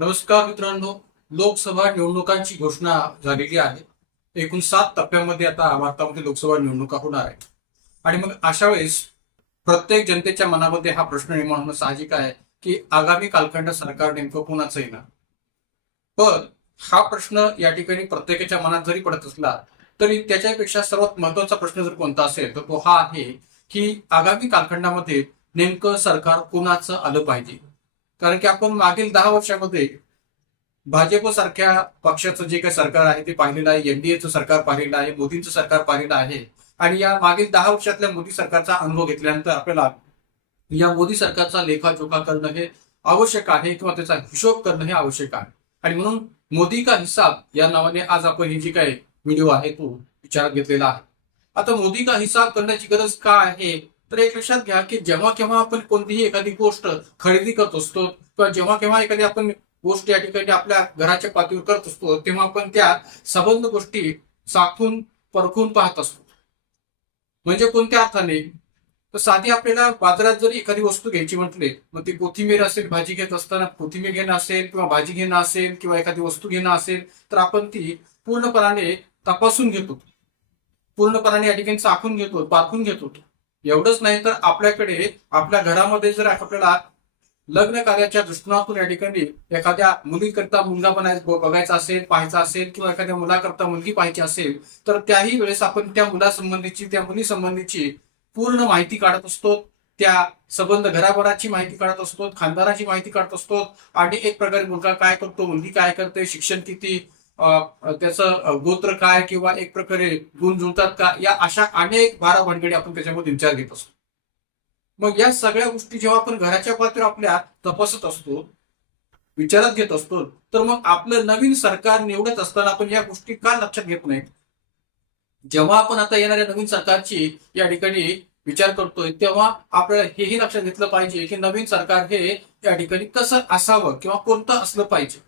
नमस्कार मित्रांनो. लोकसभा निवडणुकांची घोषणा झालेली आहे. एकूण 7 टप्प्यामध्ये आता भारतामध्ये लोकसभा निवडणुका होणार आहे. आणि मग अशा वेळेस प्रत्येक जनतेच्या मनामध्ये हा प्रश्न निर्माण होणं साहजिक आहे की आगामी कालखंड सरकार नेमकं कोणाचं येणार. पण हा प्रश्न या ठिकाणी प्रत्येकाच्या मनात जरी पडत असला तरी त्याच्यापेक्षा सर्वात महत्वाचा प्रश्न जर कोणता असेल तर तो हा आहे की आगामी कालखंडामध्ये नेमकं सरकार कोणाचं आलं पाहिजे. कारण की आपण मागील 10 वर्षामध्ये भाजप सारख्या पक्षाचं जे काही सरकार आहे ते पाहिलेलं आहे, एनडीएचं सरकार पाहिलेलं आहे, मोदींचं सरकार पाहिलेलं आहे. आणि या मागील 10 वर्षातल्या मोदी सरकारचा अनुभव घेतल्यानंतर आपल्याला या मोदी सरकारचा लेखाजोखा करणं हे आवश्यक आहे किंवा त्याचा हिशोब करणं हे आवश्यक आहे. आणि म्हणून मोदी का हिसाब या नावाने आज आपण ही जी काही व्हिडिओ आहे तो विचारात घेतलेला आहे. आता मोदी का हिसाब करण्याची गरज का आहे तर एक लक्षात घ्या की जेव्हा केव्हा आपण कोणतीही एखादी गोष्ट खरेदी करत असतो किंवा जेव्हा केव्हा एखादी आपण गोष्ट या ठिकाणी आपल्या घराच्या पातळीवर करत असतो तेव्हा आपण त्या संबंध गोष्टी साखून परखून पाहत असतो. म्हणजे कोणत्या अर्थाने तर साधी आपल्याला बाजारात जर एखादी वस्तू घ्यायची म्हटले मग ती कोथिंबीर असेल, भाजी घेत असताना कोथिंबीर घेणं असेल किंवा भाजी घेणं असेल किंवा एखादी वस्तू घेणं असेल तर आपण ती पूर्णपणाने तपासून घेतो, पूर्णपणाने या ठिकाणी चाखून घेतो, पारखून घेतो. एवढंच नाही तर आपल्याकडे आपल्या घरामध्ये जर आपल्याला लग्न कार्याच्या दृष्टिकोनातून या ठिकाणी एखाद्या मुलीकरता मुलगा बघायचा असेल, पाहायचा असेल किंवा एखाद्या मुलाकरता मुलगी पाहायची असेल तर त्याही वेळेस आपण त्या मुलासंबंधीची त्या मुलीसंबंधीची पूर्ण माहिती काढत असतो. त्या संबंध घराभराची माहिती काढत असतो, खानदाराची माहिती काढत असतो. आणि एक प्रकारे मुलगा काय करतो, मुलगी काय करते, शिक्षण किती, त्याचं गोत्र काय किंवा एक प्रकारे गुण जुळतात का, या अशा अनेक 12 भानगडी आपण त्याच्यामध्ये विचार घेत असतो. मग या सगळ्या गोष्टी जेव्हा आपण घराच्या पातळीवर आपल्या तपासत असतो, विचारात घेत असतो, तर मग आपलं नवीन सरकार निवडत असताना आपण या गोष्टी का लक्षात घेत नाही. जेव्हा आपण आता येणाऱ्या नवीन सरकारची या ठिकाणी विचार करतोय तेव्हा आपल्याला हेही लक्षात घेतलं पाहिजे की नवीन सरकार हे या ठिकाणी कसं असावं किंवा कोणतं असलं पाहिजे.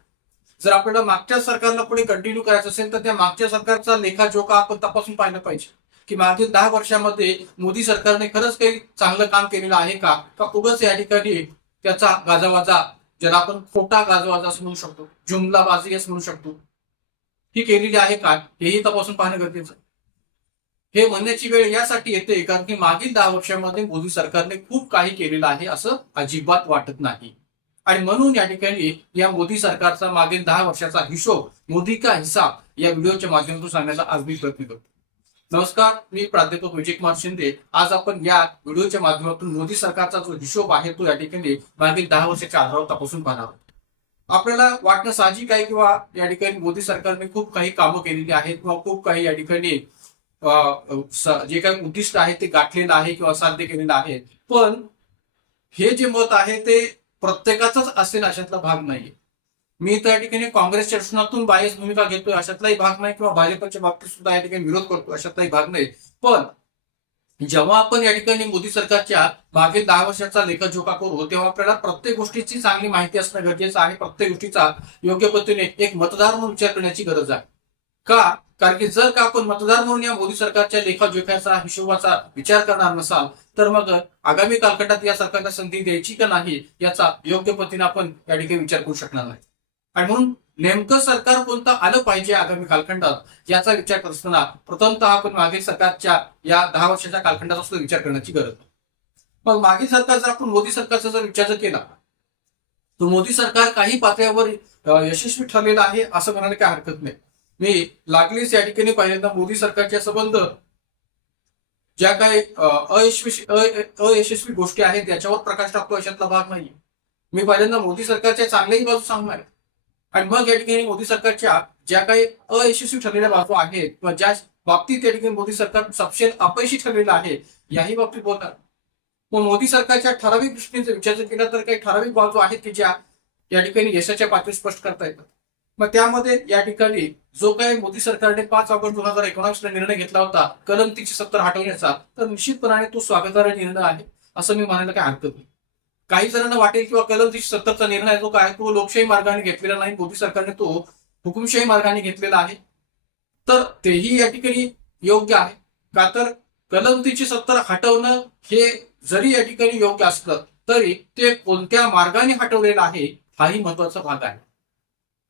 जर आपल्याला मागच्या सरकारला पुढे कंटिन्यू करायचं असेल तर त्या मागच्या सरकारचा लेखाजोखा आपण तपासून पाहिलं पाहिजे की मागील 10 वर्षामध्ये मोदी सरकारने खरंच काही चांगलं काम केलेलं आहे का उगाच या ठिकाणी त्याचा गाजावाजा, ज्याला आपण खोटा गाजावाजा असं म्हणू शकतो, जुमलाबाजी असं म्हणू शकतो, ही केलेली आहे का हेही तपासून पाहणं गरजेचं. हे म्हणण्याची वेळ यासाठी येते कारण की मागील 10 वर्षामध्ये मोदी सरकारने खूप काही केलेलं आहे असं अजिबात वाटत नाही. आणि म्हणून या ठिकाणी या मोदी सरकारचा मागील 10 वर्षाचा हिशोब, मोदी का हिसाब या व्हिडिओच्या माध्यमातून सांगण्याचा आज मी प्रयत्न करतो. नमस्कार, मी प्राध्यापक विजय कुमार शिंदे. आज आपण या व्हिडिओच्या माध्यमातून मोदी सरकारचा जो हिशोब आहे तो या ठिकाणी मागील 10 वर्षाच्या आधारावर तपासून पाहणार आहोत. आपल्याला वाटणं साहजिक आहे किंवा या ठिकाणी मोदी सरकारने खूप काही कामं केलेली आहेत किंवा खूप काही या ठिकाणी जे काही उद्दिष्ट आहे ते गाठलेलं आहे किंवा साध्य केलेलं आहे. पण हे जे मत आहे ते प्रत्येकाचाच असेल अशातला भाग नाहीये. मी त्या ठिकाणी काँग्रेसच्या दर्शनातून बायस भूमिका घेतोय अशातलाही भाग नाही किंवा भाजपच्या बाबतीत सुद्धा या ठिकाणी विरोध करतो अशातलाही भाग नाही. पण जेव्हा आपण या ठिकाणी मोदी सरकारच्या मागील 10 वर्षाचा लेखाजोखा करू तेव्हा आपल्याला प्रत्येक गोष्टीची चांगली माहिती असणं गरजेचं आहे. प्रत्येक गोष्टीचा योग्य पद्धतीने एक मतदार म्हणून विचार करण्याची गरज आहे. का? कारण की जर का आपण मतदार म्हणून या मोदी सरकारच्या लेखाजोख्याचा हिशोबाचा विचार करणार नसाल तर मग आगामी कालखंडात या सरकारला संधी द्यायची का नाही याचा योग्य पद्धतीने आपण या ठिकाणी विचार करू शकणार नाही. आणि म्हणून नेमकं सरकार कोणतं आलं पाहिजे आगामी कालखंडात याचा विचार करत असताना प्रथमतः आपण मागील सरकारच्या या 10 वर्षाच्या कालखंडाचा सुद्धा विचार करण्याची गरज आहे. मग मागील सरकार जर आपण मोदी सरकारचा जर विचार केला तर मोदी सरकार काही पातळ्यावर यशस्वी ठरलेलं आहे असं म्हणायला काही हरकत नाही. मी लागलीच या ठिकाणी पहिल्यांदा मोदी सरकारच्या संबंध ज्या काही अयशस्वी गोष्टी आहेत त्याच्यावर प्रकाश टाकतो अशातला भाग नाहीये. मी पहिल्यांदा मोदी सरकारच्या चांगल्याही बाजू सांगणार आहे आणि मग या ठिकाणी मोदी सरकारच्या ज्या काही अयशस्वी ठरलेल्या बाजू आहेत किंवा ज्या बाबतीत या ठिकाणी मोदी सरकार सपशेल अपयशी ठरलेलं आहे याही बाबतीत बोलणार. मग मोदी सरकारच्या ठराविक दृष्टीने विचार केला तर काही ठराविक बाजू आहेत की ज्या या ठिकाणी यशाच्या पातळी स्पष्ट करता येतात. मग त्यामध्ये या ठिकाणी जो काही मोदी सरकारने 5 ऑगस्ट 2019 निर्णय घेतला होता कलम 370 हटवण्याचा तर निश्चितपणाने तो स्वागतार्ह निर्णय आहे असं मी म्हणायला काही हरकत नाही. काही जणांना वाटेल किंवा कलम 370चा निर्णय जो काय तो लोकशाही मार्गाने घेतलेला नाही, मोदी सरकारने तो हुकुमशाही मार्गाने घेतलेला आहे. तर तेही या ठिकाणी योग्य आहे का तर कलम 370 हटवणं हे जरी या ठिकाणी योग्य असलं तरी ते कोणत्या मार्गाने हटवलेलं आहे हाही महत्वाचा भाग आहे.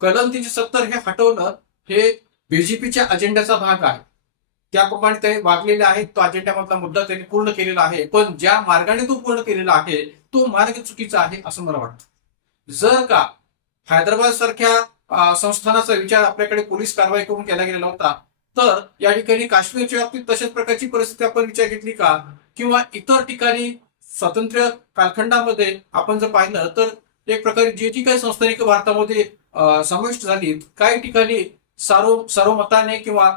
कलम 370 हे हटवणं हे बीजेपीच्या अजेंड्याचा भाग आहे. त्याप्रमाणे ते वागलेले आहेत. तो अजेंड्यामधला मुद्दा त्यांनी पूर्ण केलेला आहे. पण ज्या मार्गाने तो पूर्ण केलेला आहे तो मार्ग चुकीचा आहे असं मला वाटतं. जर का हैदराबाद सारख्या संस्थानाचा विचार आपल्याकडे पोलीस कारवाई करून केला गेलेला होता, तर या ठिकाणी काश्मीरच्या बाबतीत तशाच प्रकारची परिस्थिती आपण विचार घेतली का? किंवा इतर ठिकाणी स्वातंत्र्य कालखंडामध्ये आपण जर पाहिलं तर एक प्रकारे जी काही संस्थानिक भारतामध्ये समाविष्ट झाली, काही ठिकाणी सर्वमताने किंवा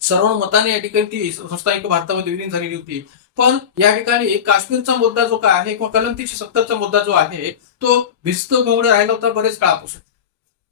सर्वमताने या ठिकाणी ती संस्थानिक भारतामध्ये विलीन झालेली होती. पण या ठिकाणी काश्मीरचा मुद्दा जो काय आहे किंवा कलम 370चा मुद्दा जो आहे तो भिस्त घोंगडे राहिला होता बरेच काळापासून.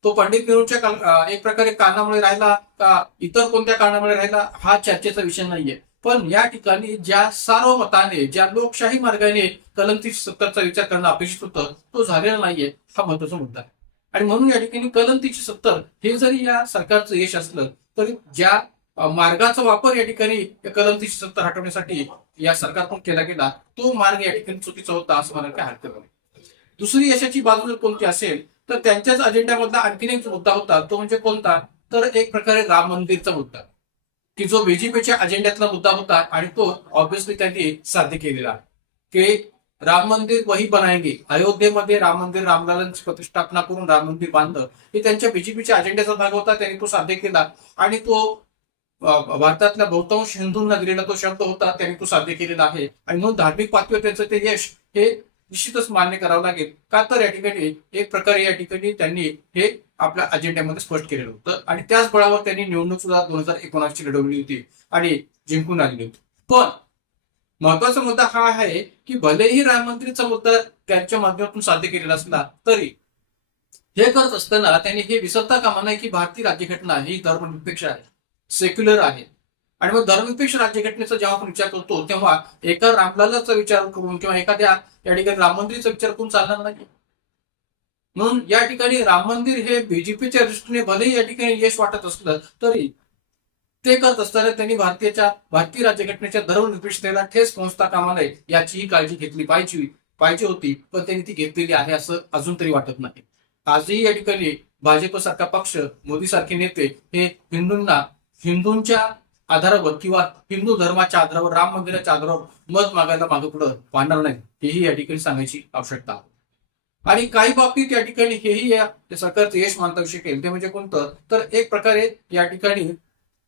तो पंडित नेहरूंच्या एक प्रकारे कारणामुळे राहिला का इतर कोणत्या कारणामुळे राहिला हा चर्चेचा विषय नाहीये. पण या ठिकाणी ज्या सार्वमताने ज्या लोकशाही मार्गाने कलम 370चा विचार करणं अपेक्षित होतं तो झालेला नाहीये, हा महत्वाचा मुद्दा आहे. आणि म्हणून या ठिकाणी कलम 370 हे जरी या सरकारचं यश असलं तरी ज्या मार्गाचा वापर या ठिकाणी कलम 370 हटवण्यासाठी या सरकारकडून केला गेला तो मार्ग या ठिकाणी चुकीचा होता असं म्हणायला काय हरकत नाही. दुसरी यशाची बाजू जर कोणती असेल तर त्यांच्याच अजेंड्यामधला आणखीन एक मुद्दा होता तो म्हणजे कोणता, तर एक प्रकारे राम मंदिरचा मुद्दा, की जो बीजेपीच्या अजेंड्यातला मुद्दा होता आणि तो ऑब्व्हियसली त्यांनी साध्य केलेला की राम मंदिर वही बनाएंगे. अयोध्येमध्ये राम मंदिर, रामलालांची प्रतिष्ठापना करून राम मंदिर बांधलं हे त्यांच्या बीजेपीच्या अजेंड्याचा भाग होता. त्यांनी तो साध्य केला आणि तो भारतातल्या बहुतांश हिंदूंना दिलेला तो शब्द होता, त्यांनी तो साध्य केलेला आहे. आणि म्हणून धार्मिक पातळीवर त्यांचं ते यश हे निश्चितच मान्य करावं लागेल. का तर या ठिकाणी एक प्रकारे या ठिकाणी त्यांनी हे आपल्या अजेंड्यामध्ये स्पष्ट केलेलं होतं आणि त्याच बळावर त्यांनी निवडणूक सुद्धा 2019 लढवली होती आणि जिंकून आलेली होती. पण महत्वाचा मुद्दा हा आहे की भलेही राम मंदिरचा मुद्दा त्यांच्या माध्यमातून साध्य केलेला असला तरी हे करत असताना त्यांनी हे विसरता कामा नये की भारतीय राज्यघटना ही धर्मनिरपेक्ष आहे, सेक्युलर आहे. आणि मग धर्मनिरपेक्ष राज्यघटनेचा जेव्हा आपण विचार करतो तेव्हा एका रामलालाचा विचार करून किंवा एखाद्या या ठिकाणी राम मंदिरचा विचार करून चालणार नाही. म्हणून या ठिकाणी राम मंदिर हे बीजेपीच्या दृष्टीने भलेही या ठिकाणी यश वाटत असलं तरी ते करत असताना त्यांनी भारतीय राज्यघटनेच्या धर्मनिरपेक्षतेला ठेस पोहोचता कामा नये याचीही काळजी घेतली पाहिजे होती. पण त्यांनी ती घेतलेली आहे असं अजून तरी वाटत नाही. आजही या ठिकाणी भाजपसारखा पक्ष, मोदी सारखे नेते हे हिंदूंच्या आधारावर किंवा हिंदू धर्माच्या आधारावर, राम मंदिराच्या आधारावर मत मागायला मागे पुढे पाहणार नाही हेही या ठिकाणी सांगायची आवश्यकता आहे. आणि काही बाबतीत या ठिकाणी हेही या सरकारचं यश मानता येऊ शकेल. ते म्हणजे कोणतं, तर एक प्रकारे या ठिकाणी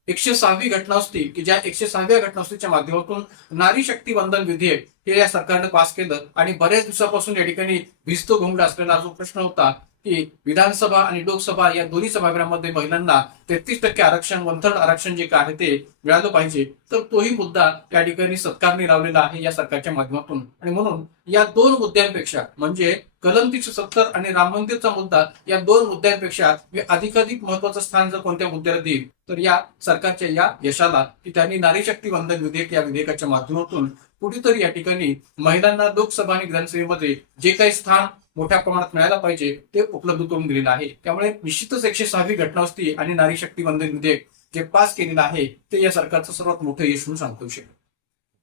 106वी घटनावृत्ती की ज्या 106व्या घटनावृत्तीच्या माध्यमातून नारी शक्ती वंदन विधेयक हे या सरकारने पास केलं. आणि बऱ्याच दिवसापासून या ठिकाणी भिस्त घोंगडा असलेला जो प्रश्न होता की विधानसभा आणि लोकसभा या दोन्ही सभागृहांमध्ये महिलांना 33% आरक्षण, वन-थर्ड आरक्षण जे काय आहे ते मिळालं पाहिजे, तर तोही मुद्दा या ठिकाणी सरकारने लावलेला आहे या सरकारच्या माध्यमातून. आणि म्हणून या दोन मुद्द्यांपेक्षा म्हणजे कलम 370 आणि राम मंदिरचा मुद्दा या दोन मुद्द्यांपेक्षा अधिकाधिक महत्वाचं स्थान जर कोणत्या मुद्द्याला देईल तर या सरकारच्या या यशाला की त्यांनी नारी शक्ती वंदन विधेयक या विधेयकाच्या माध्यमातून कुठेतरी या ठिकाणी महिलांना लोकसभा आणि विधानसभेमध्ये जे काही स्थान मोठ्या प्रमाणात मिळायला पाहिजे ते उपलब्ध करून दिलेलं आहे. त्यामुळे निश्चितच 106वी घटनावृत्ती आणि नारी शक्ती वंदन विधेयक जे पास केलेलं आहे ते या सरकारचं सर्वात मोठं यश म्हणून सांगता येऊ शकेल.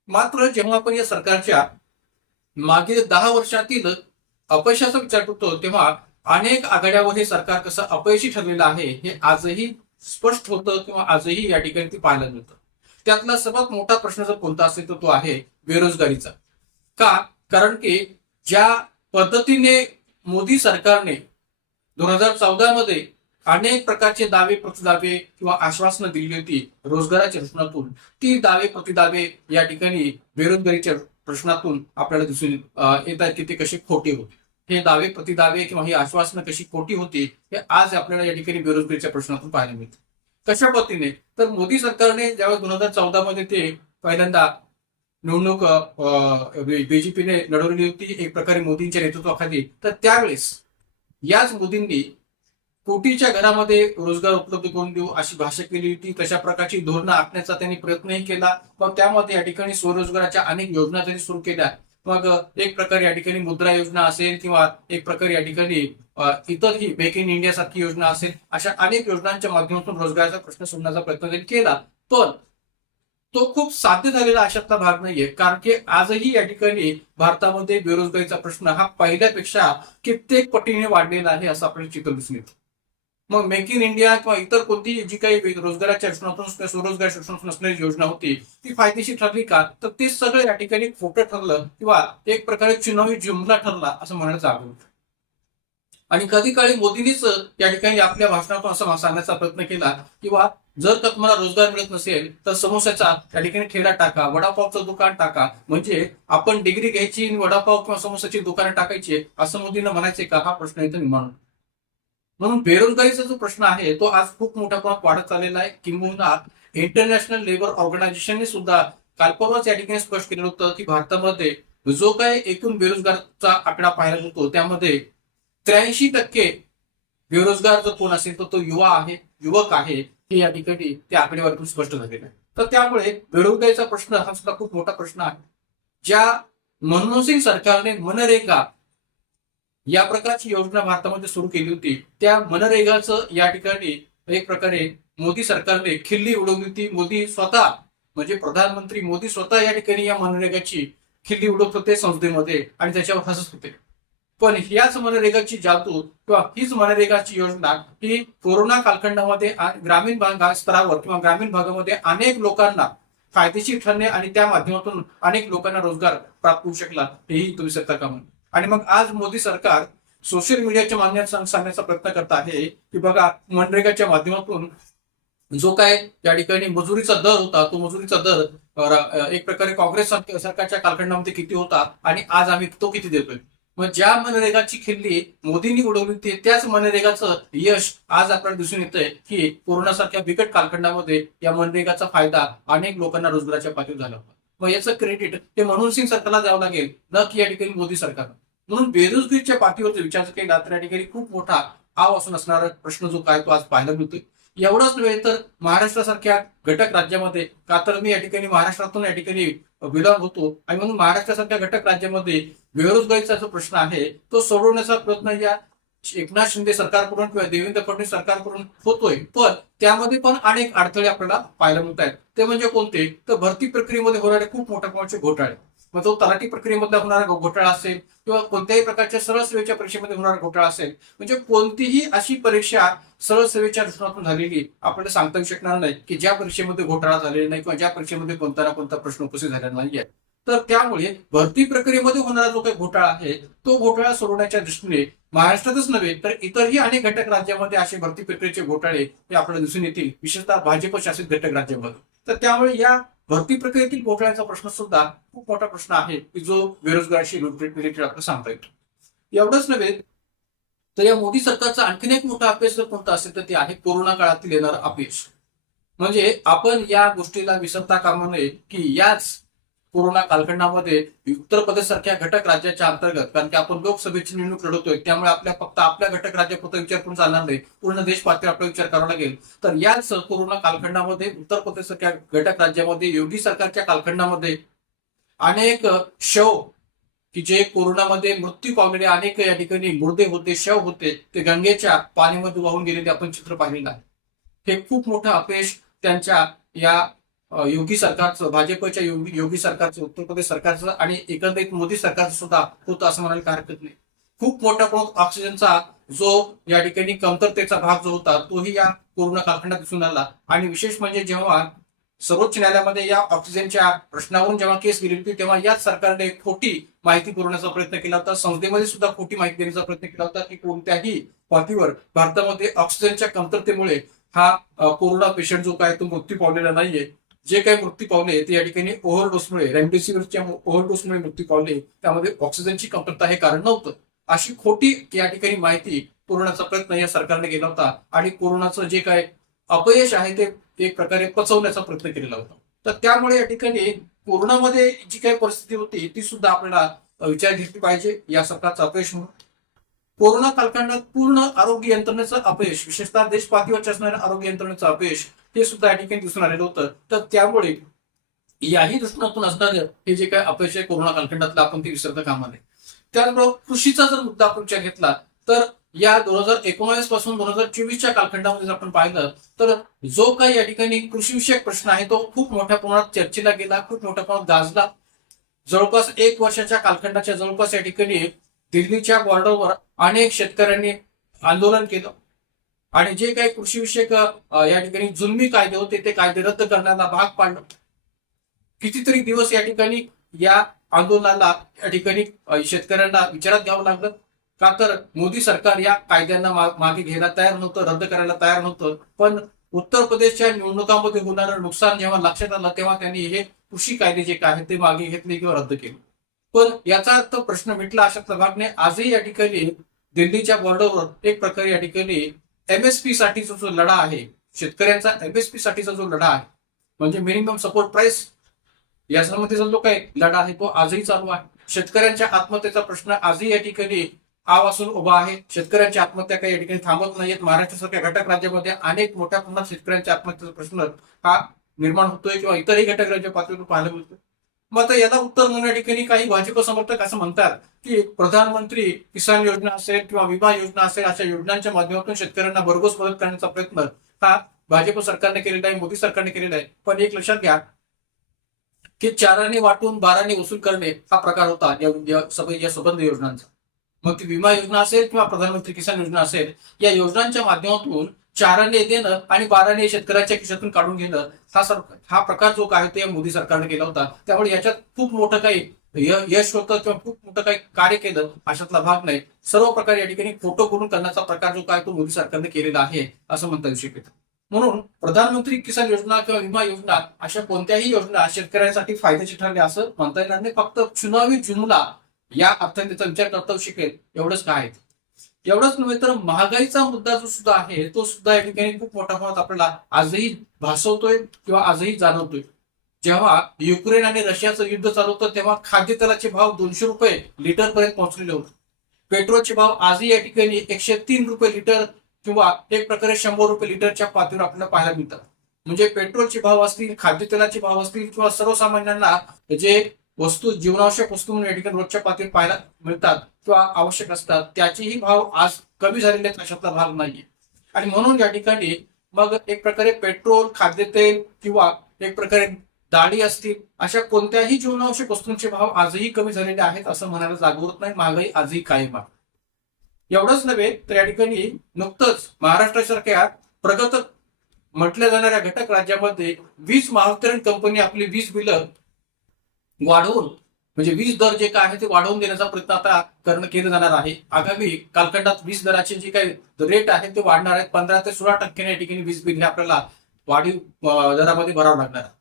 मात्र जेव्हा आपण या सरकारच्या मागील 10 वर्षातील अपयशाचा विचार करतो तेव्हा अनेक आघाड्यावर हे सरकार कसं अपयशी ठरलेलं आहे हे आजही स्पष्ट होतं किंवा आजही या ठिकाणी ते पाहायला मिळतं. त्यातला सर्वात मोठा प्रश्न जर कोणता असेल तर तो आहे बेरोजगारीचा. का? कारण की ज्या पद्धतीने मोदी सरकारने 2014 मध्ये अनेक प्रकारचे दावे प्रतिदावे किंवा आश्वासनं दिली होती रोजगाराच्या प्रश्नातून, ती दावे प्रतिदावे या ठिकाणी बेरोजगारीच्या प्रश्नातून आपल्याला दिसून येत आहे की ते कसे खोटे होते. हे दावे प्रतिदावे किंवा ही आश्वासनं कशी खोटी होती हे आज आपल्याला या ठिकाणी बेरोजगारीच्या प्रश्नातून पाहायला मिळते. कशा पद्धतीने, तर मोदी सरकारने ज्यावेळेस 2014 मध्ये ते पहिल्यांदा निवडणूक बीजेपीने लढवली होती एक प्रकारे मोदींच्या नेतृत्वाखाली, तर त्यावेळेस याच मोदींनी कोटीच्या घरामध्ये रोजगार उपलब्ध करून देऊ अशी भाषा केली होती. तशा प्रकारची धोरणं आखण्याचा त्यांनी प्रयत्नही केला. मग त्यामध्ये या ठिकाणी स्वरोजगाराच्या अनेक योजना त्यांनी सुरू केल्या. मग एक प्रकारे या ठिकाणी मुद्रा योजना असेल किंवा एक प्रकारे या ठिकाणी इतरही मेक इन इंडिया सारखी योजना असेल, अशा अनेक योजनांच्या माध्यमातून रोजगाराचा प्रश्न सोडण्याचा प्रयत्न त्यांनी केला. पण तो खूप साध्य झालेला अशातला भाग नाहीये. कारण की आजही या ठिकाणी भारतामध्ये बेरोजगारीचा प्रश्न हा पहिल्यापेक्षा कित्येक पटीने वाढलेला आहे असं आपल्याला चित्र दिसून येतं. मग मेक इन इंडिया किंवा इतर कोणती जी काही रोजगाराच्या शोषणातून स्वरोजगार शोषणातून असणारी योजना होती ती फायदेशीर ठरली का, तर ते सगळं या ठिकाणी खोटं ठरलं किंवा एक प्रकारे चुनावी जुमला ठरला असं म्हणायचं आढळून. आणि कधी काळी मोदींनीच या ठिकाणी आपल्या भाषणातून असं सांगण्याचा प्रयत्न केला किंवा जर का तुम्हाला रोजगार मिळत नसेल तर समोस्याचा त्या ठिकाणी ठेला टाका, वडापावचं दुकान टाका, म्हणजे आपण डिग्री घ्यायची आणि वडापाव किंवा समोसाची दुकानं टाकायची असं मोदींना म्हणायचे का, हा प्रश्न इथं निर्माण होतो. म्हणून बेरोजगारीचा जो प्रश्न आहे तो आज खूप मोठ्या प्रमाणात वाढत चाललेला आहे. किंबहुना इंटरनॅशनल लेबर ऑर्गनायझेशनने सुद्धा काल परवाच या ठिकाणी स्पष्ट केलं होतं की भारतामध्ये जो काही एकूण बेरोजगारचा आकडा पाहायला मिळतो त्यामध्ये 83% बेरोजगार जर कोण असेल तर तो युवा आहे, युवक आहे, हे या ठिकाणी त्या आकडेवारीतून स्पष्ट झालेलं आहे. तर त्यामुळे बेरोजगारीचा प्रश्न हा सुद्धा खूप मोठा प्रश्न आहे. ज्या मनमोहन सिंग सरकारने मनरेगा या प्रकारची योजना भारतामध्ये सुरू केली होती त्या मनरेगाचं या ठिकाणी एक प्रकारे मोदी सरकारने खिल्ली उडवली होती. मोदी स्वतः म्हणजे प्रधानमंत्री मोदी स्वतः या ठिकाणी या मनरेगाची खिल्ली उडवत होते संसदेमध्ये आणि त्याच्यावर हसत होते. पण याच मनरेगाची जादू किंवा हीच मनरेगाची योजना ही कोरोना कालखंडामध्ये ग्रामीण भाग स्तरावर किंवा ग्रामीण भागामध्ये अनेक लोकांना फायदेशीर ठरणे आणि त्या माध्यमातून अनेक लोकांना रोजगार प्राप्त होऊ शकला हेही तुम्ही विसरता कामा. आणि मग आज मोदी सरकार सोशल मीडियाच्या माध्यमातून सांगण्याचा प्रयत्न करत आहे की बघा मनरेगाच्या माध्यमातून जो काय या ठिकाणी मजुरीचा दर होता तो मजुरीचा दर एक प्रकारे काँग्रेस सरकारच्या कालखंडामध्ये किती होता आणि आज आम्ही तो किती देतोय. मग ज्या मनरेगाची खिल्ली मोदींनी उडवली होती त्याच मनरेगाचं यश आज आपल्याला दिसून येतंय की कोरोनासारख्या बिकट कालखंडामध्ये या मनरेगाचा फायदा अनेक लोकांना रोजगाराच्या पातळीवर झाला होता. मग याचं क्रेडिट ते मनमोहन सिंग सरकारला द्यावं लागेल न की या ठिकाणी मोदी सरकार. म्हणून बेरोजगारीच्या पातळीवर विचार केला तर या ठिकाणी खूप मोठा आव असून असणारा प्रश्न जो काय तो आज पाहायला मिळतोय. एवढंच नव्हे तर महाराष्ट्रासारख्या घटक राज्यामध्ये, का तर मी या ठिकाणी महाराष्ट्रातून या ठिकाणी बिलॉंग होतो आणि म्हणून महाराष्ट्रासारख्या घटक राज्यामध्ये बेरोजगारीचा जो प्रश्न आहे तो सोडवण्याचा प्रयत्न या एकनाथ शिंदे सरकारकडून किंवा देवेंद्र फडणवीस सरकारकडून होतोय. पण त्यामध्ये पण अनेक अडथळे आपल्याला पाहायला मिळत आहेत. ते म्हणजे कोणते, तर भरती प्रक्रियेमध्ये होणारे खूप मोठ्या प्रमाणाचे घोटाळे. मग तो तलाठी प्रक्रियेमधला होणारा घोटाळा असेल किंवा कोणत्याही प्रकारच्या सरळ सेवेच्या परीक्षेमध्ये होणारा घोटाळा असेल, म्हणजे कोणतीही अशी परीक्षा सरळ सेवेच्या दृष्टिकोनातून झालेली आपल्याला सांगता येऊ शकणार नाही की ज्या परीक्षेमध्ये घोटाळा झालेला नाही किंवा ज्या परीक्षेमध्ये कोणता ना कोणता प्रश्न उपस्थित झालेला नाहीये. तर त्यामुळे भरती प्रक्रियेमध्ये होणारा जो काही घोटाळा आहे तो घोटाळा सोडवण्याच्या दृष्टीने महाराष्ट्रातच नव्हे तर इतरही अनेक घटक राज्यामध्ये असे भरती प्रक्रियेचे घोटाळे हे आपल्याला दिसून येतील, विशेषतः भाजप शासित घटक राज्यामध्ये. तर त्यामुळे या भरती प्रक्रियेतील घोटाळ्याचा प्रश्न सुद्धा खूप मोठा प्रश्न आहे की जो बेरोजगाराशी रिलेटेड आपल्याला सांगता येतो. एवढंच नव्हे तर या मोदी सरकारचा आणखीन एक मोठा अपयश जर कोणता असेल तर ते आहे कोरोना काळातील येणारं अपयश. म्हणजे आपण या गोष्टीला विसरता कामा नये की याच कोरोना कालखंडामध्ये उत्तर प्रदेश सारख्या घटक राज्याच्या अंतर्गत, कारण की आपण लोकसभेची निवडणूक लढवतोय त्यामुळे फक्त आपल्या घटक राज्यापुरता विचार करून चालणार नाही, पूर्ण देश पातळीवर आपला विचार करावा लागेल. तर याच कोरोना कालखंडामध्ये उत्तर प्रदेश सारख्या घटक राज्यामध्ये योगी सरकारच्या कालखंडामध्ये अनेक शव की जे कोरोनामध्ये मृत्यू पावलेले अनेक या ठिकाणी मुर्दे होते, शव होते, ते गंगेच्या पाण्यामध्ये वाहून गेलेले आपण चित्र पाहिलेलं आहे. हे खूप मोठं अपयश त्यांच्या या योगी सरकारचं, भाजपच्या योगी सरकारचं, उत्तर प्रदेश सरकारचं आणि एकंदरीत मोदी सरकारचं सुद्धा होतं असं म्हणायला काही हरकत नाही. खूप मोठ्या प्रमाणात ऑक्सिजनचा जो या ठिकाणी कमतरतेचा भाग जो होता तोही या कोरोना कालखंडात दिसून आला. आणि विशेष म्हणजे जेव्हा सर्वोच्च न्यायालयामध्ये या ऑक्सिजनच्या प्रश्नावरून जेव्हा केस गेली होती तेव्हा याच सरकारने खोटी माहिती पुरवण्याचा प्रयत्न केला होता, संसदेमध्ये सुद्धा खोटी माहिती देण्याचा प्रयत्न केला होता की कोणत्याही पातळीवर भारतामध्ये ऑक्सिजनच्या कमतरतेमुळे हा कोरोना पेशंट जो काय तो मृत्यू पावलेला नाहीये. जे काही मृत्यू पावले ते या ठिकाणी ओव्हरडोसमुळे, रेमडेसिवीरच्या ओव्हरडोसमुळे मृत्यू पावले, त्यामध्ये ऑक्सिजनची कमतरता हे कारण नव्हतं. अशी खोटी या ठिकाणी माहिती पुरवण्याचा प्रयत्न या सरकारने केला होता आणि कोरोनाचं जे काय अपयश आहे ते एक प्रकारे पचवण्याचा प्रयत्न केलेला होता. तर त्यामुळे या ठिकाणी कोरोनामध्ये जी काही परिस्थिती होती ती सुद्धा आपल्याला विचार घेतली पाहिजे. या सरकारचं अपयश म्हणून कोरोना कालखंडात पूर्ण आरोग्य यंत्रणेचं अपयश, विशेषतः देश पातळीवरच्या असणाऱ्या आरोग्य यंत्रणेचं अपयश हे सुद्धा या ठिकाणी दिसून आलेलं होतं. तर त्यामुळे याही दृष्टिकोनातून असणारं हे जे काही अपयश आहे कोरोना कालखंडातलं आपण ते विसरता कामा नये. त्याचबरोबर कृषीचा जर मुद्दा आपण विचार घेतला तर या 2019 पासून 2024च्या कालखंडामध्ये जर आपण पाहिलं तर जो काही या ठिकाणी कृषीविषयक प्रश्न आहे तो खूप मोठ्या प्रमाणात चर्चेला गेला, खूप मोठ्या प्रमाणात गाजला. जवळपास 1 वर्षाच्या कालखंडाच्या जवळपास या ठिकाणी दिल्लीच्या बॉर्डरवर अनेक शेतकऱ्यांनी आंदोलन केलं आणि जे काही कृषीविषयक या ठिकाणी जुलमी कायदे होते ते कायदे रद्द करण्याला भाग पाडलं. कितीतरी दिवस या ठिकाणी या आंदोलनाला या ठिकाणी शेतकऱ्यांना विचारात घ्यावं लागलं. का तर मोदी सरकार या कायद्यांना मागे घ्यायला तयार नव्हतं, रद्द करायला तयार नव्हतं. पण उत्तर प्रदेशच्या निवडणुकांमध्ये होणारं नुकसान जेव्हा लक्षात आलं तेव्हा त्यांनी हे कृषी कायदे जे काय ते मागे घेतले किंवा रद्द केले. पण याचा अर्थ प्रश्न मिटला अशातला भाग नाही. आजही या ठिकाणी दिल्लीच्या बॉर्डरवर एक प्रकारे या ठिकाणी एमएसपी साठीचा जो लढा आहे, शेतकऱ्यांचा एमएसपी साठीचा जो लढा आहे, म्हणजे मिनिमम सपोर्ट प्राइस, याच्यामध्येचा जो काही लढा आहे तो आजही चालू आहे. शेतकऱ्यांच्या आत्महत्येचा प्रश्न आजही या ठिकाणी आवासून उभा आहे. शेतकऱ्यांची आत्महत्या काही या ठिकाणी थांबत नाहीयेत. महाराष्ट्रासारख्या घटक राज्यामध्ये अनेक मोठ्या प्रमाणात शेतकऱ्यांच्या आत्महत्येचा प्रश्न हा निर्माण होतोय किंवा इतरही घटक राज्य पातळीवर पाहायला मिळतोय. मग आता याला उत्तर म्हणून या ठिकाणी काही भाजप समर्थक असं म्हणतात की प्रधानमंत्री किसान योजना असेल किंवा विमा योजना असेल अशा योजनांच्या माध्यमातून शेतकऱ्यांना भरघोस मदत करण्याचा प्रयत्न हा भाजप सरकारने केलेला आहे, मोदी सरकारने केलेला आहे. पण एक लक्षात घ्या की 4 वाटून 12 वसूल करणे हा प्रकार होता या संबंध योजनांचा. मग ती विमा योजना असेल किंवा प्रधानमंत्री किसान योजना असेल, या योजनांच्या माध्यमातून 4 देणं आणि 12 शेतकऱ्याच्या खिशातून काढून घेणं हा प्रकार जो काय तो या मोदी सरकारने केला होता. त्यामुळे याच्यात खूप मोठं काही यश होतं किंवा खूप मोठं काही कार्य केलं अशातला भाग नाही. सर्व प्रकार या ठिकाणी फोटो करून करण्याचा प्रकार जो काय तो मोदी सरकारने केलेला आहे असं म्हणता येऊ शकेल. म्हणून प्रधानमंत्री किसान योजना किंवा विमा योजना अशा कोणत्याही योजना शेतकऱ्यांसाठी फायद्याची ठरल्या असं म्हणता येणार नाही. फक्त चुनावी जुमला या अर्थाने त्याचा विचार करता येऊ शकेल एवढंच काय आहे. एवढंच नव्हे तर महागाईचा मुद्दा जो सुद्धा आहे तो सुद्धा या ठिकाणी खूप मोठ्या प्रमाणात आपल्याला आजही भासवतोय किंवा आजही जाणवतोय. जेव्हा युक्रेन आणि रशियाचं युद्ध चालू होतं तेव्हा खाद्यतेलाचे भाव 200 रुपये लिटर पर्यंत पोहोचलेले होते. पेट्रोलचे भाव आजही या ठिकाणी 103 रुपये लिटर किंवा एक प्रकारे 100 रुपये लिटरच्या पातळीवर आपल्याला पाहायला मिळतात. म्हणजे पेट्रोलचे भाव असतील, खाद्यतेलाचे भाव असतील किंवा सर्वसामान्यांना जे वस्तू जीवनावश्यक वस्तू म्हणून या ठिकाणी रोजच्या पातळीवर पाहायला मिळतात किंवा आवश्यक असतात त्याचेही भाव आज कमी झालेले आहेत अशातला भाग नाहीये. आणि म्हणून या ठिकाणी मग एक प्रकारे पेट्रोल, खाद्यतेल किंवा एक प्रकारे डाळी असतील अशा कोणत्याही जीवनावश्यक वस्तूंचे भाव आजही कमी झालेले आहेत असं म्हणायला जागा होत नाही. महागाई आजही कायम आहे. एवढंच नव्हे तर या ठिकाणी नुकतंच महाराष्ट्रासारख्या प्रगत म्हटल्या जाणाऱ्या घटक राज्यामध्ये वीज महावितरण कंपनी आपली वीज बिलं वाढवून म्हणजे वीज दर जे काय आहे ते वाढवून देण्याचा प्रयत्न आता केला जाणार आहे. आगामी कालखंडात वीज दराचे जे काही रेट आहेत ते वाढणार आहेत. 15 ते 16% या ठिकाणी वीज बिल हे आपल्याला वाढीव दरामध्ये भरावं लागणार आहे.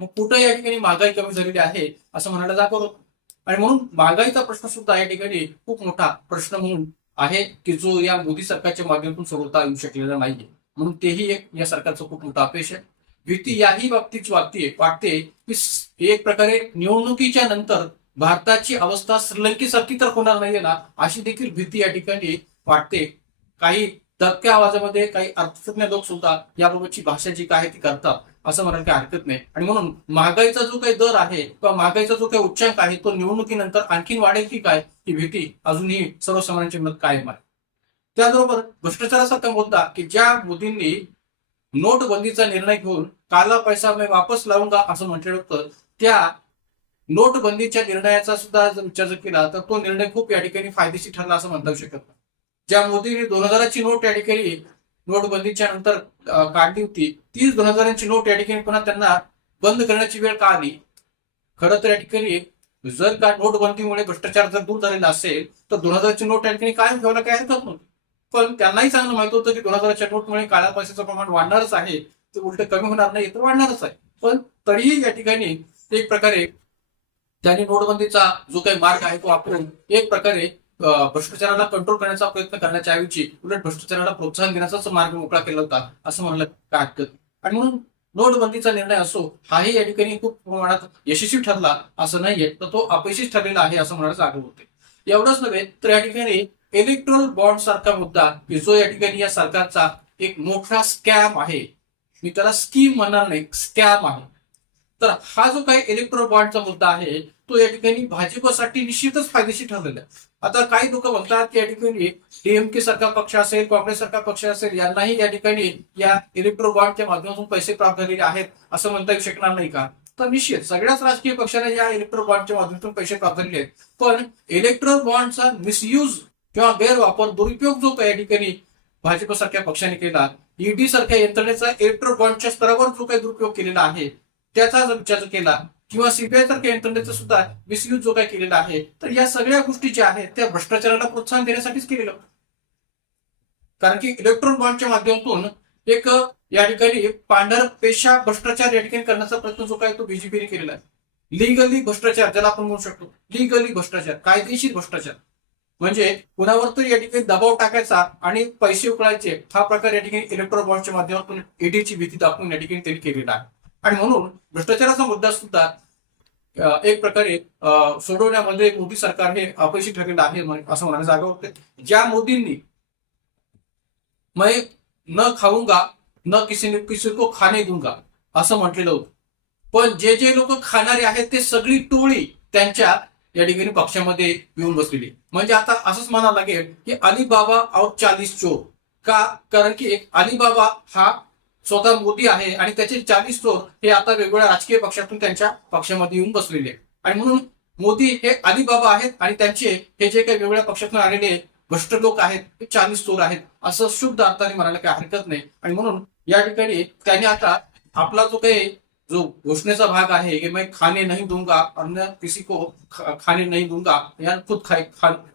मग कुठं या ठिकाणी महागाई कमी झालेली आहे असं म्हणायला जागा होत. आणि म्हणून महागाईचा प्रश्न सुद्धा या ठिकाणी खूप मोठा प्रश्न म्हणून आहे की जो या मोदी सरकारच्या माध्यमातून सोडवता येऊ शकलेला नाहीये. म्हणून तेही एक या सरकारचं खूप मोठं अपयश आहे. भीती याही बाबतीत वाटते की एक प्रकारे निवडणुकीच्या नंतर भारताची अवस्था श्रीलंकेसारखी तर होणार नाहीये ना अशी देखील भीती या ठिकाणी वाटते. काही दबक्या आवाजामध्ये काही अर्थतज्ञ लोक सुद्धा याबाबतची भाषा जी काय ती करतात असं म्हणायला काही हरकत नाही. आणि म्हणून महागाईचा जो काही दर आहे किंवा महागाईचा जो काही उच्चांक आहे तो निवडणुकीनंतर आणखीन वाढेल की काय ही भीती अजूनही सर्वसामान्यांच्या मनात कायम आहे. त्याचबरोबर भ्रष्टाचारासारखा मुद्दा की ज्या मोदींनी नोटबंदीचा निर्णय घेऊन काला पैसा मैं वापस लावूंगा असं म्हटलेलं होतं, त्या नोटबंदीच्या निर्णयाचा सुद्धा जर विचार केला तर तो निर्णय खूप या ठिकाणी फायदेशीर ठरला असं म्हणता येऊ शकत नाही. ज्या मोदींनी 2000ची नोट या ठिकाणी नोटबंदीच्या नंतर काढली होती तीच 2000ची नोट या ठिकाणी पुन्हा त्यांना बंद करण्याची वेळ का आली. खरं तर या ठिकाणी जर का नोटबंदीमुळे भ्रष्टाचार जर दूर झालेला असेल तर 2000ची नोट या ठिकाणी कायम ठेवायला काही हरकत नव्हती. पण त्यांनाही चांगलं माहित होतं की 2000च्या नोटमुळे काळ्या पैशाचं प्रमाण वाढणारच आहे, ते उलट कमी होणार नाही तर वाढणारच आहे. पण तरीही या ठिकाणी एक प्रकारे त्यांनी नोटबंदीचा जो काही मार्ग आहे तो वापरून एक प्रकारे भ्रष्टाचाराला कंट्रोल करण्याचा प्रयत्न करण्याच्या ऐवजी उलट भ्रष्टाचाराला प्रोत्साहन देण्याचाच मार्ग मोकळा केला होता असं म्हणायला काय हरकत. आणि म्हणून नोटबंदीचा निर्णय असो हाही या ठिकाणी खूप प्रमाणात यशस्वी ठरला असं नाहीये तर तो अपयशी ठरलेला आहे असं म्हणायला जागा होते. एवढंच नव्हे तर या ठिकाणी इलेक्ट्रॉल बॉन्ड सारखा मुद्दा जो या ठिकाणी या सरकारचा एक मोठा स्कॅम आहे, मी त्याला स्कीम म्हणणार नाही, स्कॅम आहे. तर हा जो काही इलेक्ट्रॉल बॉन्डचा मुद्दा आहे तो या ठिकाणी भाजपसाठी निश्चितच फायदेशीर ठरलेला आहे. आता काही लोक म्हणतात की या ठिकाणी डीएमके सारखा पक्ष असेल, काँग्रेस सारखा पक्ष असेल यांनाही या ठिकाणी या इलेक्ट्रॉल बॉन्डच्या माध्यमातून पैसे प्राप्त झालेले आहेत असं म्हणता येऊ शकणार नाही का. तर निश्चित सगळ्याच राजकीय पक्षांना या इलेक्ट्रॉल बॉन्डच्या माध्यमातून पैसे प्राप्त झालेले आहेत. पण इलेक्ट्रॉल बॉन्डचा मिसयूज किंवा गैरवापर, दुरुपयोग जो या ठिकाणी भाजपसारख्या पक्षाने केला, ईडी सारख्या यंत्रणेचा इलेक्ट्रोल बॉन्डच्या स्तरावर जो काही दुरुपयोग केलेला आहे त्याचा जर विचार केला, किंवा सीबीआय सारख्या यंत्रणेचा सुद्धा मिसयूज जो काही केलेला आहे, तर या सगळ्या गोष्टी ज्या आहेत त्या भ्रष्टाचाराला प्रोत्साहन देण्यासाठीच केलेलं. कारण की इलेक्ट्रॉन बॉन्डच्या माध्यमातून एक या ठिकाणी पांढरपेशा भ्रष्टाचार या ठिकाणी करण्याचा प्रयत्न जो काय तो बीजेपीने केलेला आहे. लिगली भ्रष्टाचार ज्याला आपण म्हणू शकतो, लिगली भ्रष्टाचार, कायदेशीर भ्रष्टाचार, म्हणजे कुणावर तरी या ठिकाणी दबाव टाकायचा आणि पैसे उकळायचे, हा प्रकार या ठिकाणी इलेक्ट्रॉन बॉन्डच्या माध्यमातून ईडीची भीती दाखवून या ठिकाणी त्यांनी केलेला आहे. आणि म्हणून भ्रष्टाचाराचा मुद्दा सुद्धा एक प्रकारे सोडवण्यामध्ये मोदी सरकार हे अपयशी ठरलेलं आहे असं म्हणायला जागा होते. ज्या मोदींनी मैं न खाऊंगा न किसी को खाने दूंगा असं म्हटलेलं होतं, पण जे जे लोक खाणारे आहेत ते सगळी टोळी त्यांच्या या ठिकाणी पक्षामध्ये येऊन बसलेली. म्हणजे आता असंच म्हणावं लागेल की अलीबाबा और 40 चोर. का? कारण की अलीबाबा हा स्वतः मोदी आहे आणि त्याचे 40 चोर हे आता वेगवेगळ्या राजकीय पक्षातून त्यांच्या पक्षामध्ये येऊन बसलेले आहेत. आणि म्हणून मोदी हे अलीबाबा आहेत आणि त्यांचे हे जे काही वेगवेगळ्या पक्षातून आलेले भ्रष्ट लोक आहेत ते 40 चोर आहेत असं शुद्ध अर्थाने म्हणायला काही हरकत नाही. आणि म्हणून या ठिकाणी त्यांनी आता आपला जो घोषणेचा भाग आहे की मैं खाने नहीं दूंगा और न किसी को खाने नहीं दूंगा या खुद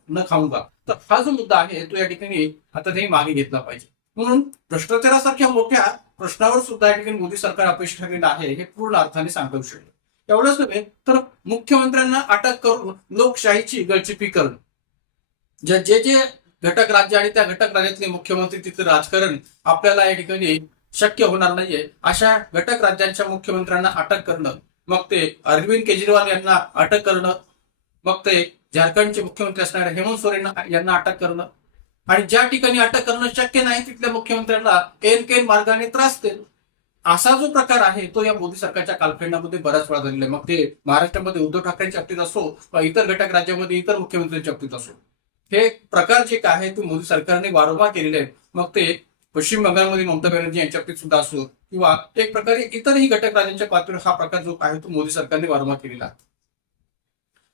न खाऊंगा, तर हा जो मुद्दा आहे तो या ठिकाणी आता त्यांनी मागे घेतला पाहिजे. म्हणून भ्रष्टाचारासारख्या मोठ्या प्रश्नावर सुद्धा या ठिकाणी मोदी सरकार अपयशी ठरलेलं आहे हे पूर्ण अर्थाने सांगता येऊ शकतं. एवढंच नव्हे तर मुख्यमंत्र्यांना अटक करून लोकशाहीची गळचिपी करणं, जे जे घटक राज्य आणि त्या घटक राज्यातले मुख्यमंत्री तिथे राजकारण आपल्याला या ठिकाणी शक्य होणार नाहीये, अशा घटक राज्यांच्या मुख्यमंत्र्यांना अटक करणं, मग ते अरविंद केजरीवाल यांना अटक करणं, मग ते झारखंडचे मुख्यमंत्री असणारे हेमंत सोरेन यांना अटक करणं, आणि ज्या ठिकाणी अटक करणं शक्य नाही तिथल्या मुख्यमंत्र्यांना एन मार्गाने त्रास देणं, असा जो प्रकार आहे तो या मोदी सरकारच्या कालखंडामध्ये बऱ्याच वेळा झालेला आहे. मग ते महाराष्ट्रामध्ये उद्धव ठाकरेंच्या बाबतीत असो वा इतर घटक राज्यामध्ये इतर मुख्यमंत्र्यांच्या बाबतीत असो, हे प्रकार जे काय आहे ते मोदी सरकारने वारंवार केलेले आहेत. मग ते पश्चिम बंगालमध्ये ममता बॅनर्जी यांच्या बाबतीत सुद्धा असो किंवा एक प्रकारे इतरही घटक राज्यांच्या पातळीवर हा प्रकार जो आहे तो मोदी सरकारने वारंवार केलेला आहे.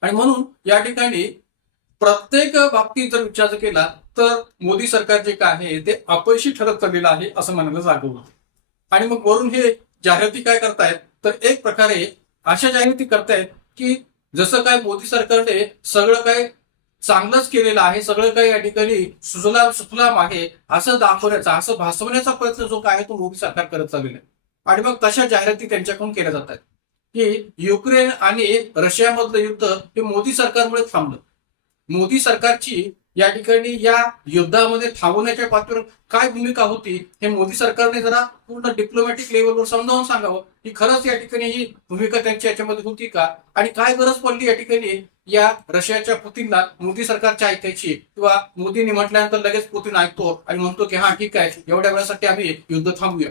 आणि म्हणून या ठिकाणी प्रत्येक बाबतीत जर विचार केला तर मोदी सरकार जे काय आहे ते अपयशी ठरत चाललेलं आहे असं म्हणायला जागा होतं. आणि मग वरून हे जाहिराती काय करतायत तर एक प्रकारे अशा जाहिराती करतायत की जसं काय मोदी सरकारने सगळं काय चांगलंच केलेलं आहे, सगळं काही या ठिकाणी सुजलाम सुफलाम आहे असं दाखवण्याचा, असं भासवण्याचा प्रयत्न जो काय आहे तो मोदी सरकार करत चाललेला आहे. आणि मग तशा जाहिराती त्यांच्याकडून केल्या जातात की युक्रेन आणि रशियामधलं युद्ध हे मोदी सरकारमुळे थांबलं. मोदी सरकारची या ठिकाणी या युद्धामध्ये थांबवण्याच्या पातळीवर काय भूमिका होती हे मोदी सरकारने जरा पूर्ण डिप्लोमॅटिक लेवलवर समजावून सांगावं की खरंच या ठिकाणी ही भूमिका त्यांच्या याच्यामध्ये होती का, आणि काय गरज पडली या ठिकाणी या रशियाच्या पुतीनला मोदी सरकारच्या ऐकायची, किंवा मोदींनी म्हटल्यानंतर लगेच पुतीन ऐकतो आणि म्हणतो की हा ठीक आहे एवढ्या वेळासाठी आम्ही युद्ध थांबूया.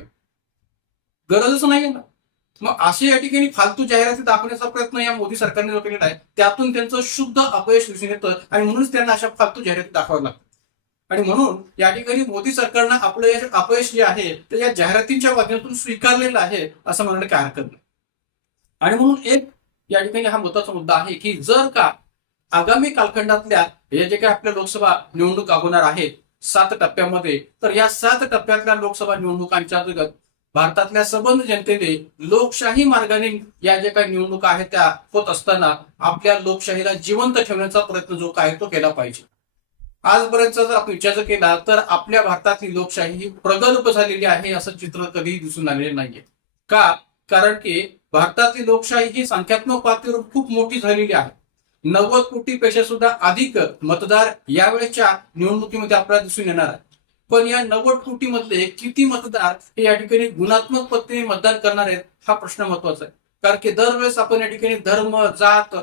गरजच नाहीये ना. मग असे या ठिकाणी फालतू जाहिराती दाखवण्याचा प्रयत्न या मोदी सरकारने जो केलेला आहे त्यातून त्यांचं शुद्ध अपयश दिसून येतं आणि म्हणूनच त्यांना अशा फालतू जाहिराती दाखवाव्या लागतात. आणि म्हणून या ठिकाणी मोदी सरकारनं आपलं अपयश जे आहे ते या जाहिरातींच्या माध्यमातून स्वीकारलेलं आहे असं म्हणायला काय हरकत नाही. आणि म्हणून एक या ठिकाणी हा महत्वाचा मुद्दा आहे की जर का आगामी कालखंडातल्या या जे काही आपल्या लोकसभा निवडणुका होणार आहेत 7 टप्प्यामध्ये, तर या 7 टप्प्यातल्या लोकसभा निवडणुकांच्या अंतर्गत भारतातल्या सबंध जनतेने लोकशाही मार्गाने या ज्या काही निवडणुका आहेत त्या होत असताना आपल्या लोकशाहीला जिवंत ठेवण्याचा प्रयत्न जो काय तो केला पाहिजे. आजपर्यंत जर आपण विचार केला तर आपल्या भारतातली लोकशाही ही प्रगल्भ झालेली आहे असं चित्र कधीही दिसून आलेलं नाहीये. का? कारण की भारतातली लोकशाही ही संख्यात्मक पातळीवर खूप मोठी झालेली आहे. 90 कोटीपेक्षा सुद्धा अधिक मतदार यावेळेच्या निवडणुकीमध्ये आपल्याला दिसून येणार आहे. पण या 90 कोटीमधले किती मतदार हे या ठिकाणी गुणात्मक पद्धतीने मतदान करणार आहेत हा प्रश्न महत्वाचा आहे. कारण की दरवेळेस आपण या ठिकाणी धर्म, जात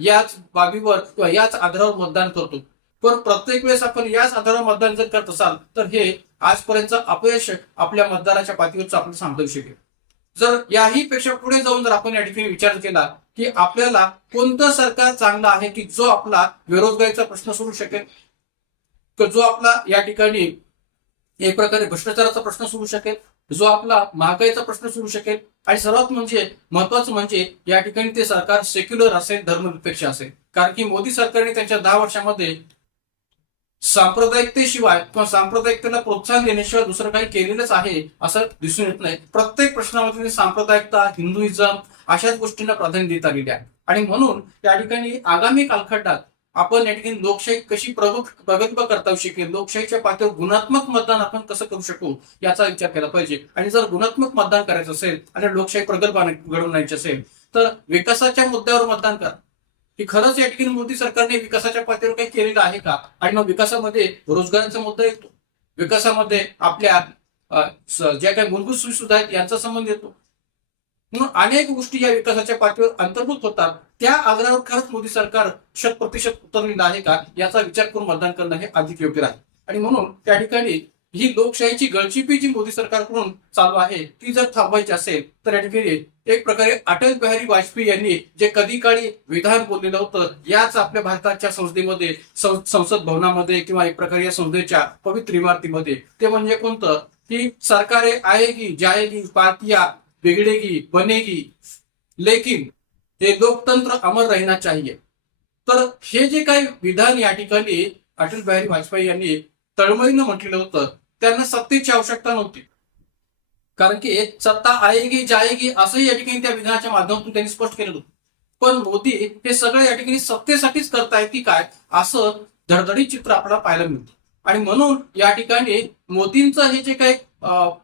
याच बाबीवर किंवा याच आधारावर मतदान करतो, पण प्रत्येक वेळेस आपण याच आधारावर मतदान जर करत असाल तर हे आजपर्यंतचं अपयश आपल्या मतदाराच्या पातळीवरच आपण सांगता येऊ शकेल. जर याही पेक्षा पुढे जाऊन जर आपण या ठिकाणी विचार केला की आपल्याला कोणतं सरकार चांगलं आहे की जो आपला बेरोजगारीचा प्रश्न सोडू शकेल, जो आपला या ठिकाणी एक प्रकारे भ्रष्टाचाराचा प्रश्न सोडू शकेल, जो आपला महागाईचा प्रश्न सोडू शकेल, आणि सर्वात महत्वाचं म्हणजे या ठिकाणी ते सरकार सेक्युलर असेल, धर्मनिरपेक्ष असेल. कारण की मोदी सरकारने त्यांच्या 10 वर्षामध्ये सांप्रदायिकतेशिवाय किंवा सांप्रदायिकतेला प्रोत्साहन देण्याशिवाय दुसरं काही केलेलंच आहे असं दिसून येत नाही. प्रत्येक प्रश्नामध्ये सांप्रदायिकता, हिंदुइझम अशाच गोष्टींना प्राधान्य देत आलेले आहे. आणि म्हणून या ठिकाणी आगामी कालखंडात आपण या ठिकाणी लोकशाही कशी प्रगल्भ करता येऊ शकेल, लोकशाहीच्या पातळीवर गुणात्मक मतदान आपण कसं करू शकू याचा विचार केला पाहिजे. आणि जर गुणात्मक मतदान करायचं असेल आणि लोकशाही प्रगल्भ घडवून आणायची असेल तर विकासाच्या मुद्द्यावर मतदान करा, की खरंच या ठिकाणी मोदी सरकारने विकासाच्या पातळीवर काही केलेलं आहे का. आणि मग विकासामध्ये रोजगाराचा मुद्दा येतो, विकासामध्ये आपल्या ज्या काही मूलभूत सुविधा आहेत यांचा संबंध येतो. म्हणून अनेक गोष्टी या विकासाच्या पातळीवर अंतर्भूत होतात. त्या आधारावर खरंच मोदी सरकार 100% उतरलेलं आहे का याचा विचार करून मतदान करणं हे अधिक योग्य राहील. आणि म्हणून त्या ठिकाणी ही लोकशाहीची गळचिपी जी मोदी सरकारकडून चालू आहे ती जर थांबवायची असेल तर या ठिकाणी एक प्रकारे अटल बिहारी वाजपेयी यांनी जे कधी काळी विधान बोललेलं होतं याच आपल्या भारताच्या संसदेमध्ये, संसद भवनामध्ये किंवा एक प्रकारे या संसदेच्या पवित्र इमारतीमध्ये, ते म्हणजे कोणतं, की सरकारे आएगी जाएगी पार्टियां बिगड़ेगी बनेगी लेकिन हे लोकतंत्र अमर रहना चाहिए. तर हे जे काही विधान या ठिकाणी अटल बिहारी वाजपेयी यांनी तळमळीनं म्हटलेलं होतं, त्यांना सत्तेची आवश्यकता नव्हती. कारण की सत्ता आएगी जाएगी असंही या ठिकाणी त्या विधानाच्या माध्यमातून त्यांनी स्पष्ट केलेलं होतं. पण मोदी हे सगळं या ठिकाणी सत्तेसाठीच करतायत की काय असं धडधडीत चित्र आपल्याला पाहायला मिळतं. आणि म्हणून या ठिकाणी मोदींचं हे जे काही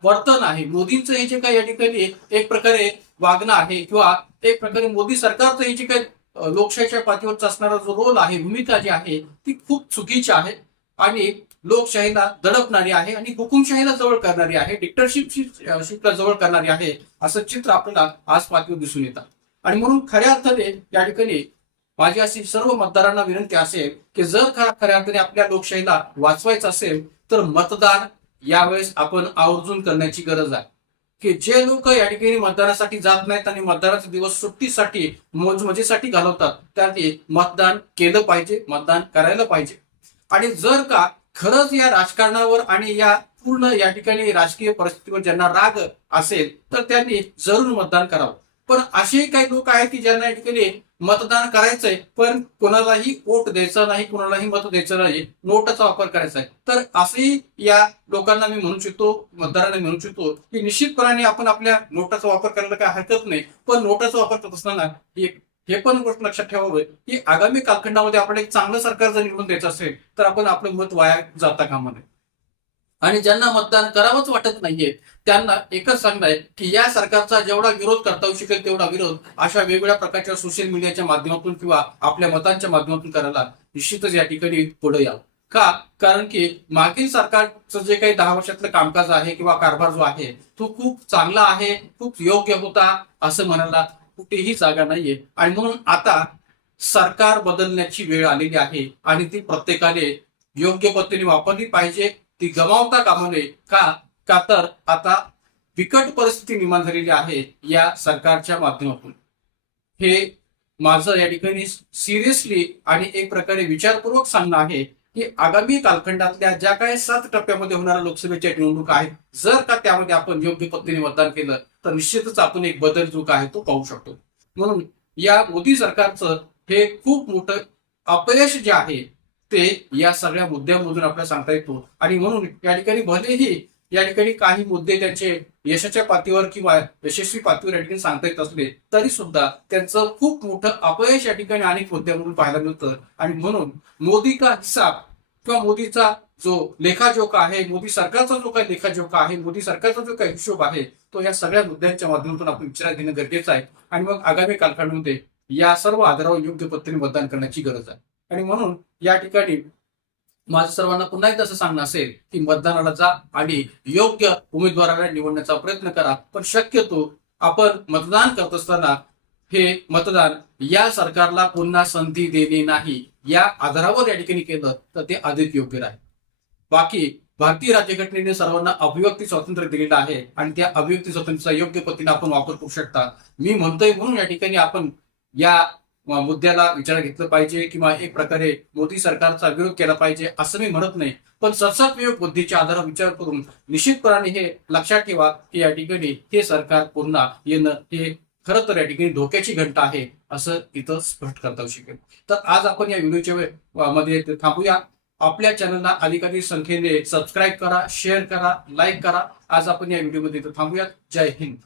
वर्तन आहे, मोदींचं हे जे काही या ठिकाणी एक प्रकारे वागणं आहे किंवा एक प्रकारे मोदी सरकारचं हे जे काही लोकशाहीच्या पातळीवरचा असणारा जो रोल आहे, भूमिका जी आहे ती खूप चुकीची आहे आणि लोकशाहीला दडपणारी आहे आणि हुकुमशाहीला जवळ करणारी आहे, डिक्टरशिपला जवळ करणारी आहे असं चित्र आपल्याला आज पातळीवर दिसून येतं. आणि म्हणून खऱ्या अर्थाने या ठिकाणी माझी अशी सर्व मतदारांना विनंती असेल की जर खऱ्या अर्थाने आपल्या लोकशाहीला वाचवायचं असेल तर मतदान यावेळेस आपण आवर्जून करण्याची गरज आहे. की जे लोक या ठिकाणी मतदानासाठी जात नाहीत आणि मतदानाचा दिवस सुट्टीसाठी मजेसाठी घालवतात त्यांनी मतदान केलं पाहिजे, मतदान करायला पाहिजे. आणि जर का खरंच या राजकारणावर आणि या पूर्ण या ठिकाणी राजकीय परिस्थितीवर ज्यांना राग असेल तर त्यांनी जरूर मतदान करावं. पण असे काही लोक आहेत की ज्यांना या ठिकाणी मतदान करायचंय पण कोणालाही वोट द्यायचा नाही, कोणालाही मत द्यायचं नाही, नोटाचा वापर करायचा आहे. तर असेही या लोकांना मी म्हणू शकतो, मतदारांना म्हणू शकतो की निश्चितपणाने आपण आपल्या नोटाचा वापर करायला काही हरकत नाही. पण नोटाचा वापर करत असताना हे पण गोष्ट लक्षात ठेवावं की आगामी कालखंडामध्ये आपण एक चांगलं सरकार जर निवडून द्यायचं असेल तर आपण आपलं मत वाया जाता कामा नये. आणि ज्यांना मतदान करावंच वाटत नाहीये त्यांना एकच सांगणं आहे की या सरकारचा जेवढा विरोध करता येऊ शकेल तेवढा विरोध अशा वेगवेगळ्या प्रकारच्या सोशल मीडियाच्या माध्यमातून किंवा आपल्या मतांच्या माध्यमातून करायला निश्चितच या ठिकाणी पुढे यावं. का? कारण की मागील सरकारचं जे काही 10 वर्षातलं कामकाज आहे किंवा कारभार जो आहे तो खूप चांगला आहे, खूप योग्य होता असं म्हणायला कुठेही जागा नाहीये. आणि म्हणून आता सरकार बदलण्याची वेळ आलेली आहे आणि ती प्रत्येकाने योग्य पद्धतीने वापरली पाहिजे, ती गमावता कामा नये. का तर आता बिकट परिस्थिती निर्माण झालेली आहे या सरकारच्या माध्यमातून. हे माझं या ठिकाणी सिरियसली आणि एक प्रकारे विचारपूर्वक सांगणं आहे की आगामी कालखंडातल्या ज्या काही 7 टप्प्यामध्ये होणाऱ्या लोकसभेच्या निवडणुका आहेत, जर का त्यामध्ये आपण योग्य पद्धतीने मतदान केलं तर निश्चितच आपण एक बदल जो आहे तो पाहू शकतो. म्हणून या मोदी सरकारचं हे खूप मोठं अपयश जे आहे ते या सगळ्या मुद्द्यांमधून आपल्याला सांगता येतो. आणि म्हणून या ठिकाणी भलेही या ठिकाणी काही मुद्दे त्यांचे यशाच्या पातळीवर किंवा यशस्वी पातळीवर या ठिकाणी सांगता येत असले तरी सुद्धा त्यांचं खूप मोठं अपयश या ठिकाणी अनेक मुद्द्यांमधून पाहायला मिळतं. आणि म्हणून मोदी का हिसाब किंवा मोदीचा जो लेखाजोखा आहे, मोदी सरकारचा जो काही लेखाजोखा आहे, मोदी सरकारचा जो काही हिशोब आहे तो या सगळ्या मुद्द्यांच्या माध्यमातून आपण विचारात घेणं गरजेचं आहे. आणि मग आगामी कालखंडामध्ये या सर्व आधारावर योग्य पद्धतीने मतदान करण्याची गरज आहे. आणि म्हणून या ठिकाणी माझं सर्वांना पुन्हा एकदा असं सांगणं असेल की मतदानाला जा आणि योग्य उमेदवाराला निवडण्याचा प्रयत्न करा. पण शक्यतो आपण मतदान करत असताना हे मतदान या सरकारला पुन्हा संधी देणे नाही या आधारावर या ठिकाणी केलं तर ते अधिक योग्य राहील. बाकी भारतीय राज्यघटनेने सर्वांना अभिव्यक्ती स्वातंत्र्य दिलेलं आहे आणि त्या अभिव्यक्ती स्वातंत्र्याचा योग्य पद्धतीने आपण वापर करू शकता. मी म्हणतोय म्हणून या ठिकाणी आपण या मुद्द्याला विचारात घेतलं पाहिजे किंवा एक प्रकारे मोदी सरकारचा विरोध केला पाहिजे असं मी म्हणत नाही. पण सतत विवेक बुद्धीच्या आधारावर विचार करून निश्चितपणाने हे लक्षात ठेवा की या ठिकाणी हे सरकार पुन्हा येणं हे खरं तर या ठिकाणी धोक्याची घंटा आहे असं इथं स्पष्ट करता येऊ शकेल. तर आज आपण या व्हिडिओच्या मध्ये थांबूया. आपल्या चॅनलला अधिकाधिक संख्येने सबस्क्राईब करा, शेअर करा, लाईक करा. आज आपण या व्हिडिओमध्ये इथं थांबूयात. जय हिंद.